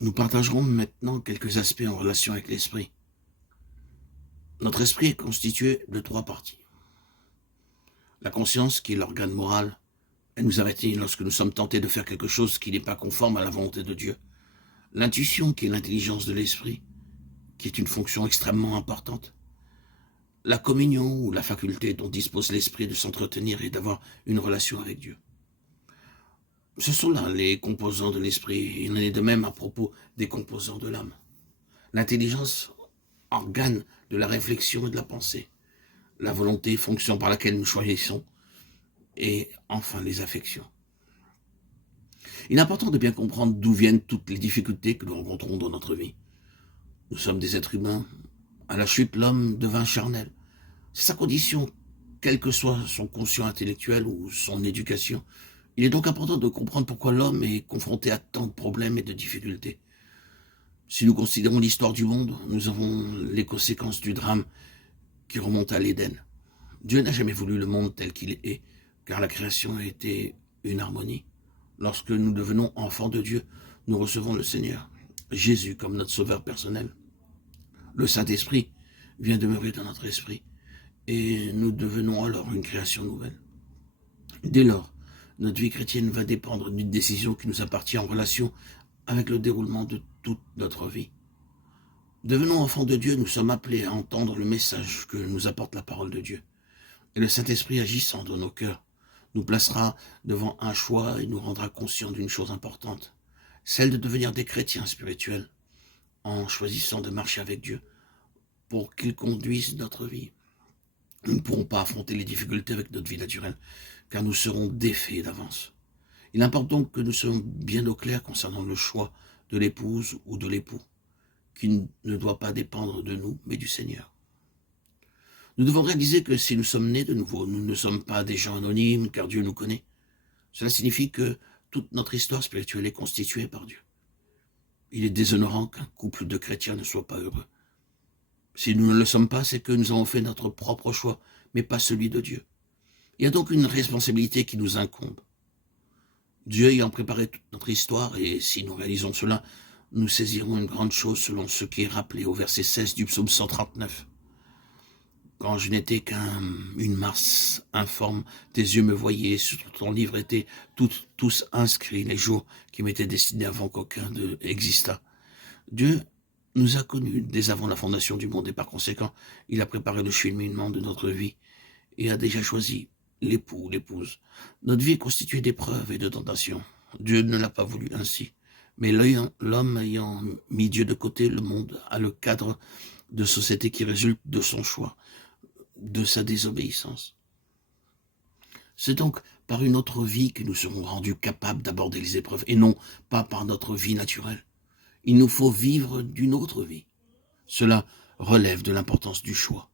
Nous partagerons maintenant quelques aspects en relation avec l'esprit. Notre esprit est constitué de 3 parties. La conscience, qui est l'organe moral, elle nous avertit lorsque nous sommes tentés de faire quelque chose qui n'est pas conforme à la volonté de Dieu. L'intuition, qui est l'intelligence de l'esprit, qui est une fonction extrêmement importante. La communion, ou la faculté dont dispose l'esprit de s'entretenir et d'avoir une relation avec Dieu. Ce sont là les composants de l'esprit. Il en est de même à propos des composants de l'âme. L'intelligence, organe de la réflexion et de la pensée. La volonté, fonction par laquelle nous choisissons. Et enfin, les affections. Il est important de bien comprendre d'où viennent toutes les difficultés que nous rencontrons dans notre vie. Nous sommes des êtres humains. À la chute, l'homme devint charnel. C'est sa condition, quel que soit son quotient intellectuel ou son éducation. Il est donc important de comprendre pourquoi l'homme est confronté à tant de problèmes et de difficultés. Si nous considérons l'histoire du monde, nous avons les conséquences du drame qui remonte à l'Éden. Dieu n'a jamais voulu le monde tel qu'il est, car la création a été une harmonie. Lorsque nous devenons enfants de Dieu, nous recevons le Seigneur, Jésus comme notre sauveur personnel. Le Saint-Esprit vient demeurer dans notre esprit, et nous devenons alors une création nouvelle. Dès lors, notre vie chrétienne va dépendre d'une décision qui nous appartient en relation avec le déroulement de toute notre vie. Devenons enfants de Dieu, nous sommes appelés à entendre le message que nous apporte la parole de Dieu. Et le Saint-Esprit agissant dans nos cœurs nous placera devant un choix et nous rendra conscients d'une chose importante, celle de devenir des chrétiens spirituels, en choisissant de marcher avec Dieu pour qu'il conduise notre vie. Nous ne pourrons pas affronter les difficultés avec notre vie naturelle, car nous serons défaits d'avance. Il importe donc que nous soyons bien au clair concernant le choix de l'épouse ou de l'époux, qui ne doit pas dépendre de nous, mais du Seigneur. Nous devons réaliser que si nous sommes nés de nouveau, nous ne sommes pas des gens anonymes, car Dieu nous connaît. Cela signifie que toute notre histoire spirituelle est constituée par Dieu. Il est déshonorant qu'un couple de chrétiens ne soit pas heureux. Si nous ne le sommes pas, c'est que nous avons fait notre propre choix, mais pas celui de Dieu. Il y a donc une responsabilité qui nous incombe. Dieu ayant préparé toute notre histoire, et si nous réalisons cela, nous saisirons une grande chose selon ce qui est rappelé au verset 16 du psaume 139. Quand je n'étais qu'une masse informe, tes yeux me voyaient, sur ton livre étaient tous inscrits, les jours qui m'étaient destinés avant qu'aucun d'eux existât. Dieu nous a connus dès avant la fondation du monde, et par conséquent, il a préparé le cheminement de notre vie et a déjà choisi l'époux ou l'épouse. Notre vie est constituée d'épreuves et de tentations. Dieu ne l'a pas voulu ainsi. Mais l'homme ayant mis Dieu de côté, le monde a le cadre de société qui résulte de son choix, de sa désobéissance. C'est donc par une autre vie que nous serons rendus capables d'aborder les épreuves, et non pas par notre vie naturelle. Il nous faut vivre d'une autre vie. Cela relève de l'importance du choix.